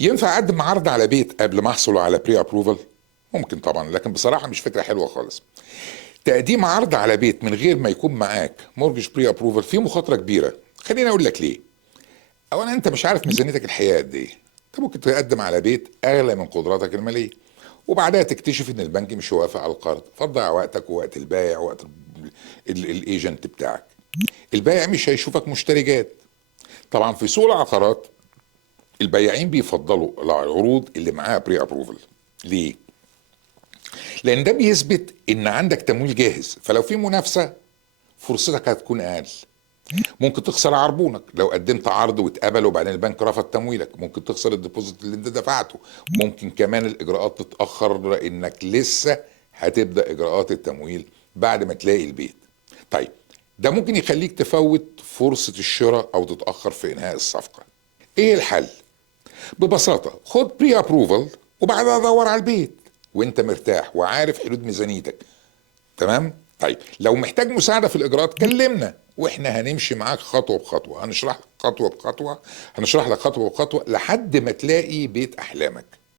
ينفع اقدم عرض على بيت قبل ما احصل على بري ابروفل؟ ممكن طبعا، لكن بصراحه مش فكره حلوه خالص. تقديم عرض على بيت من غير ما يكون معاك مورجج بري ابروفل فيه مخاطره كبيره. خليني اقول لك ليه. اولا انت مش عارف ميزانيتك الحقيقيه قد ايه. انت ممكن تقدم على بيت اغلى من قدراتك الماليه، وبعدها تكتشف ان البنك مش هيوافق على القرض، فتضيع وقتك ووقت البائع ووقت الايجنت بتاعك. البائع مش هيشوفك مشتري جاد. طبعا في سوق العقارات البياعين بيفضلوا العروض اللي معاها بري ابروفل. ليه؟ لان ده بيثبت ان عندك تمويل جاهز، فلو في منافسه فرصتك هتكون اقل. ممكن تخسر عربونك لو قدمت عرض واتقبل وبعدين البنك رفض تمويلك، ممكن تخسر الديبوزيت اللي انت دفعته، ممكن كمان الاجراءات تتاخر لانك لسه هتبدا اجراءات التمويل بعد ما تلاقي البيت. طيب، ده ممكن يخليك تفوت فرصه الشراء او تتاخر في انهاء الصفقه. ايه الحل؟ ببساطه خد بري ابروفل وبعدها دور على البيت وانت مرتاح وعارف حدود ميزانيتك. تمام. طيب لو محتاج مساعده في الاجراءات كلمنا واحنا هنمشي معاك خطوه بخطوه، هنشرح لك خطوه بخطوه، هنشرح لك خطوه بخطوه لحد ما تلاقي بيت احلامك.